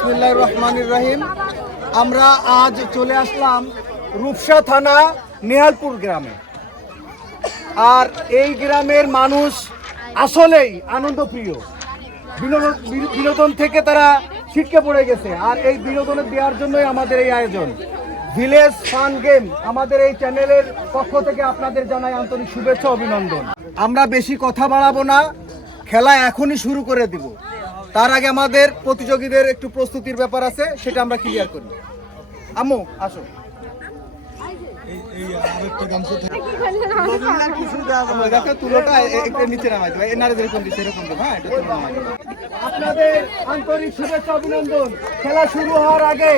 বিসমিল্লাহ রহমানির রহিম। আমরা আজ চলে আসলাম রূপসা থানা নেহালপুর গ্রামে। আর এই গ্রামের মানুষ আসলেই আনন্দপ্রিয়। বিনোদন বিনোদন থেকে তারা ছিটকে পড়ে গেছে। আর এই বিনোদনে দেওয়ার জন্যই আমাদের এই আয়োজন। ভিলেজ ফান গেম আমাদের এই চ্যানেলের পক্ষ থেকে আপনাদের জানাই আন্তরিক শুভেচ্ছা, অভিনন্দন। আমরা বেশি কথা বাড়াবো না। খেলা এখনই শুরু করে দিব। তার আগে আমাদের প্রতিযোগীদের একটু প্রস্তুতির ব্যাপার আছে, সেটা আমরা ক্লিয়ার করি। আম্মু, আসো। হ্যাঁ খেলা শুরু হওয়ার আগে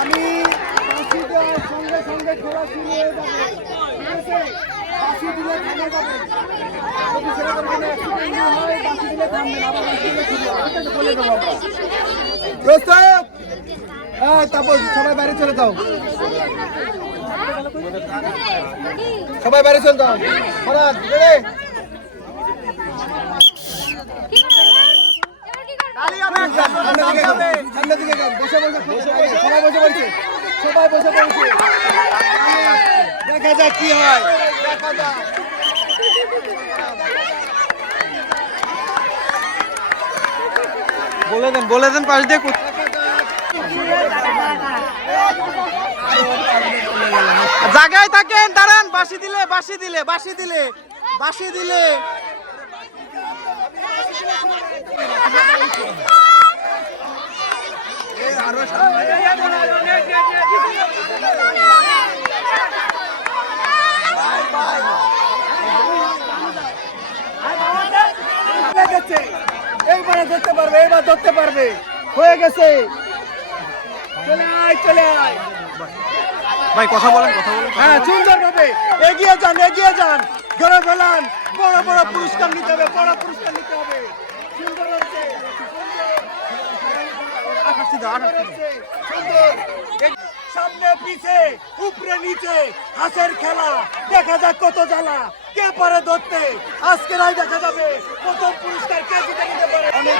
আমি সঙ্গে সঙ্গে খেলা শুরু হয়ে যাবে। বাঁশি দিলে থামে যাবে। যদি সেরকম কোনো accident না হয়, বাঁশি দিলে থামবেন, আবার বাঁশি দিলে শুরু হবে। ঠিক আছে, বলে দেবো। আমরা। হ্যাঁ তারপর সবাই বাইরে চলে যাও। সবাই বাইরে চলে যাও। হঠাৎ রেডি? যাও, বসে বসে বসে পড়ছে সবাই বসে পড়ছে। দেখা যাক কি হয়। দেখা যাক বলে দেন বলে দেন পাশ দিয়ে জায়গায় থাকেন দাঁড়ান। বাসি দিলে বাসি দিলে বাসি দিলে বাসি দিলে। হয়ে গেছে এইবারে ধরতে পারবে এবার ধরতে পারবে। হয়ে গেছে। চলে আয় চলে আয়। ভাই কথা বলেন কথা বলেন হ্যাঁ সুন্দর ভাবে এগিয়ে যান এগিয়ে যান। ধরে ফেলান বড় বড় পুরস্কার নিতে হবে বড় পুরস্কার নিতে হবে। সুন্দর হচ্ছে সামনে পিছে উপরে নিচে হাসের খেলা। দেখা যাক কত জ্বালা। কে পারে ধরতে? আজকে রাই দেখা যাবে। প্রথম পুরস্কার কে জিতে নিতে পারে? অনেক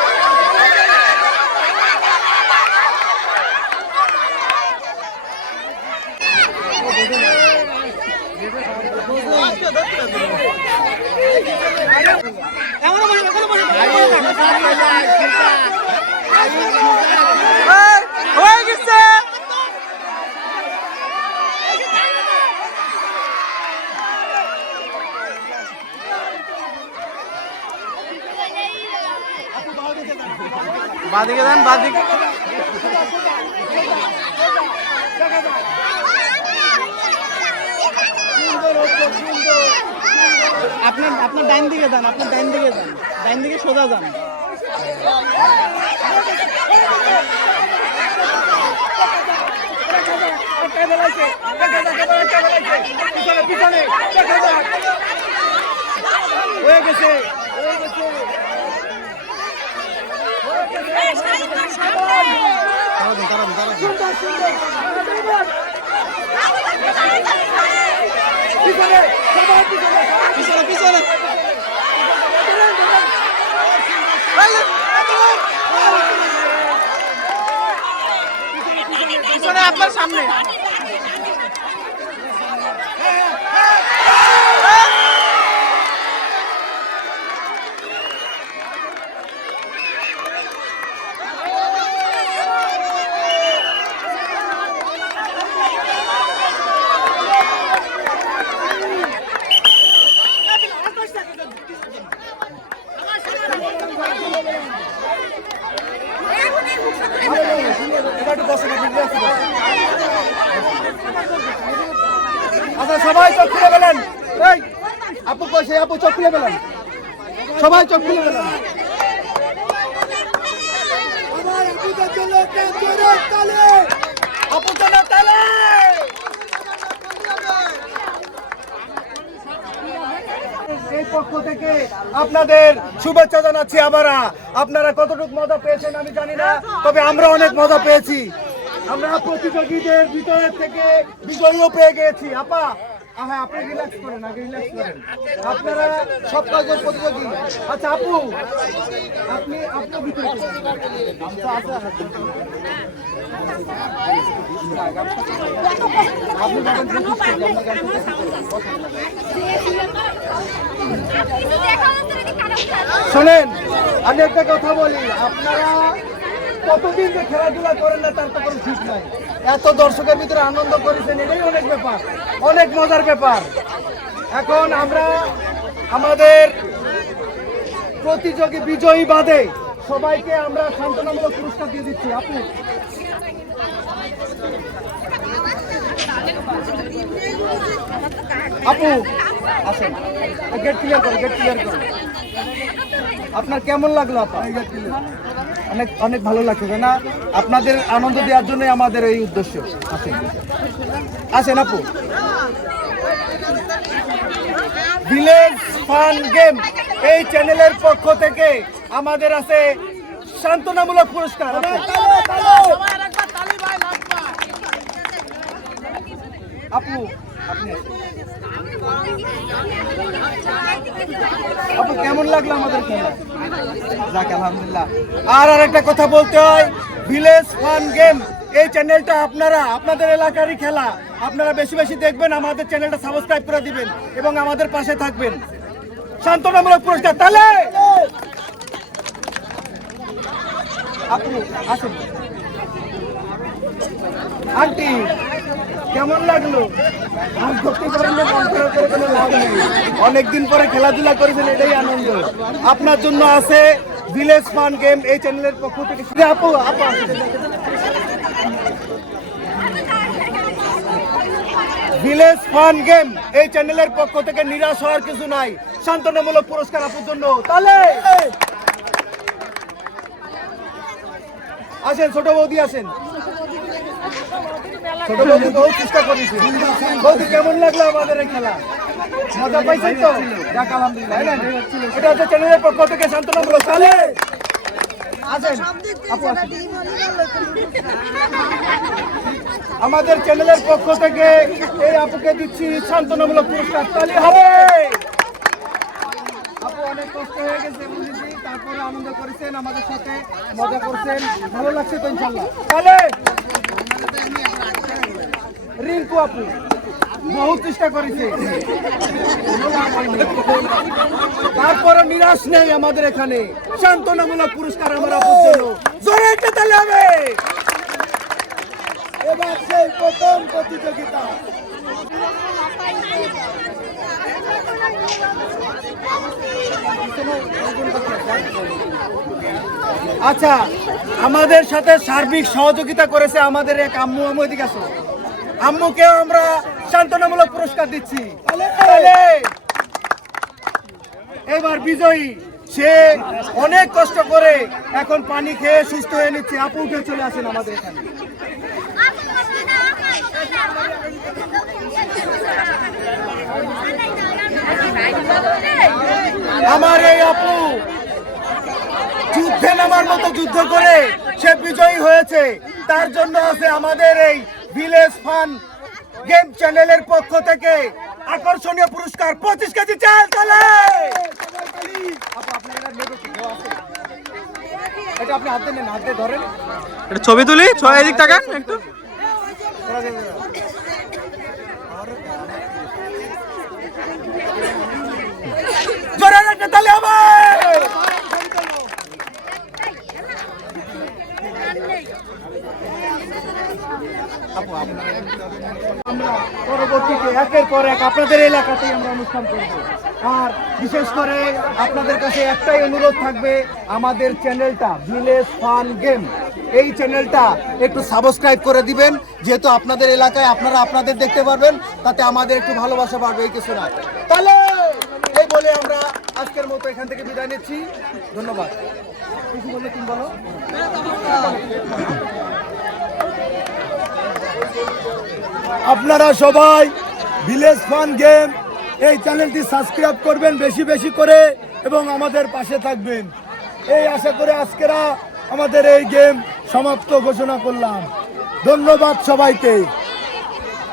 এই, হয়ে গেছে বাদিকে। দেন বাদিকে আপনার আপনার ডাইন দিকে যান আপনার ডাইন দিকে যান ডাইন দিকে সোজা যান হয়ে গেছে হয়ে পিছনে পিছনে পিছনে পিছনে আপনার সামনে এবার একটু বসে না, বিজলি আছে, বসে। আচ্ছা সবাই চোখ খুলে পেলেন এই আপু কই সেই আপু চোখ খুলে পেলেন সবাই চোখ খুলে থেকে আপনাদের শুভেচ্ছা জানাচ্ছি আবার। আপনারা কতটুকু মজা পেয়েছেন আমি জানি না, তবে আমরা অনেক মজা পেয়েছি। আমরা প্রতিযোগীদের ভিতরের থেকে বিজয়ীও পেয়ে গেছি আপা হ্যাঁ আপনি রিল্যাক্স করেন আগে রিল্যাক্স করেন। আপনারা সব কাজের প্রতিযোগী আচ্ছা আপু আপনি ভিতরে আচ্ছা, আচ্ছা, শোনেন আমি একটা কথা বলি। আপনারা কতদিন যে খেলাধুলা করেন না, তার তো কোনো ঠিক নাই। এত দর্শকের ভিতরে আনন্দ করেছেন, এটাই অনেক ব্যাপার। অনেক মজার ব্যাপার। এখন আমরা আমাদের প্রতিযোগী বিজয়ী বাদে সবাইকে আমরা সান্ত্বনামূলক পুরস্কার দিয়ে দিচ্ছি। আপনি? আপু, আসেন। গেট ক্লিয়ার করুন গেট ক্লিয়ার করুন আপনার কেমন লাগল অনেক অনেক ভালো লাগছে না? আপনাদের আনন্দ দেওয়ার জন্যই আমাদের এই উদ্দেশ্য। আসেন। আসেন আপু। ভিলেজ ফান গেম এই চ্যানেলের পক্ষ থেকে আমাদের আছে সান্ত্বনামূলক পুরস্কার। আপু। আপু আপনি আসেন। আপু কেমন লাগল আমাদের যাক, আলহামদুলিল্লাহ। আর আরেকটা কথা বলতে হয়, ভিলেজ ফান গেম। এই চ্যানেলটা আপনারা, আপনাদের এলাকারই খেলা। আপনারা বেশি বেশি দেখবেন, আমাদের চ্যানেলটা সাবস্ক্রাইব করে দিবেন এবং আমাদের পাশে থাকবেন। সান্ত্বনামূলক পুরস্কার, তাহলে! আপু আসুন। আন্টি! কেমন লাগল? অনেকদিন পরে খেলাধুলা করেছেন, এটাই আনন্দ। আপনার জন্য আছে ভিলেজ ফান গেম এই চ্যানেলের পক্ষ থেকে। আপু আপু ভিলেজ ফান গেম এই চ্যানেলের পক্ষ থেকে নিরাশ হওয়ার কিছু নাই। সান্ত্বনামূলক পুরস্কার আপুর জন্য। তাহলে আসেন, ছোট বৌদি আসেন। চেষ্টা করেছি। কেমন লাগল আমাদের এই খেলা? তো? চ্যানেলের পক্ষ থেকে আসেন। আমাদের পক্ষ থেকে এই আপুকে দিচ্ছি সান্ত্বনামূলক পুরস্কার। তালি হবে! আপু অনেক কষ্ট হয়ে গেছে তারপরে আনন্দ করেছেন, আমাদের সাথে মজা করছেন। ভালো লাগছে তো ইনশাল্লাহ রিঙ্কু আপু বহু চেষ্টা করেছে। তারপরে নিরাশ নেই আমাদের এখানে। সান্ত্বনামূলক পুরস্কার আমার আপুর জন্য। জোরে একটা তালে হবে। এবার সেই প্রথম প্রতিযোগিতা। আচ্ছা আমাদের সাথে সার্বিক সহযোগিতা করেছে আমাদের এক আম্মু আম্মু এদিকে আসো। আম্মুকেও আমরা সান্ত্বনামূলক পুরস্কার দিচ্ছি। এবার বিজয়ী সে অনেক কষ্ট করে এখন পানি খেয়ে সুস্থ হয়ে নিচ্ছে। আপু উঠে চলে আসেন আমাদের এখানে। আমার এই আপু যুদ্ধে নামার মতো যুদ্ধ করে সে বিজয়ী হয়েছে। তার জন্য আছে আমাদের এই ভিলেজ ফান গেম চ্যানেলের পক্ষ থেকে আকর্ষণীয় পুরস্কার পঁচিশ কেজি চাল আপনার এটা আপনি হাতে নেন হাতে ধরেন। এটা ছবি তুলি ছয় এদিক তাকান একটু। জোরে একটা তালি হবে আমরা পরবর্তীতে একের পর এক আপনাদের এলাকাতেই আমরা অনুষ্ঠান করব। আর বিশেষ করে আপনাদের কাছে একটাই অনুরোধ থাকবে, আমাদের চ্যানেলটা ভিলেজ ফান গেম, এই চ্যানেলটা একটু সাবস্ক্রাইব করে দিবেন, যেহেতু আপনাদের এলাকায় আপনারা আপনাদের দেখতে পারবেন, তাতে আমাদের একটু ভালোবাসা বাড়বে, এই কিছু না। তাহলে এই বলে আমরা আজকের মতো এখান থেকে বিদায় নিচ্ছি। ধন্যবাদ। কিছু বললে তুমি বলো। আপনারা সবাই ভিলেজ ফান গেম এই চ্যানেলটি সাবস্ক্রাইব করবেন বেশি বেশি করে এবং আমাদের পাশে থাকবেন। এই আশা করে আজকেরা আমাদের এই গেম সমাপ্ত ঘোষণা করলাম। ধন্যবাদ সবাইকে।